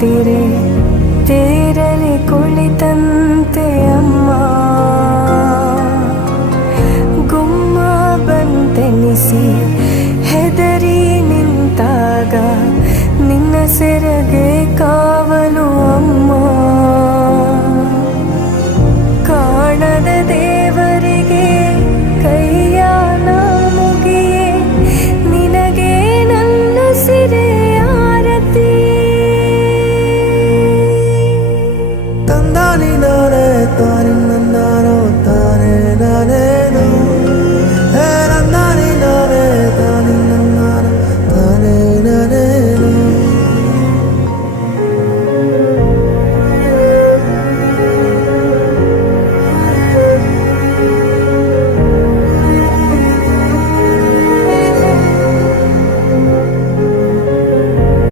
ತೆರೆ ತೇರಲಿ ಕುಳಿತಂತೆ ಅಮ್ಮ. ಗುಮ್ಮ ಬಂತೆನಿಸಿ ಹೆದರಿ ನಿಂತಾಗ ನಿನ್ನ ಸೆರಗೆ ಕಾವಲು ಅಮ್ಮ.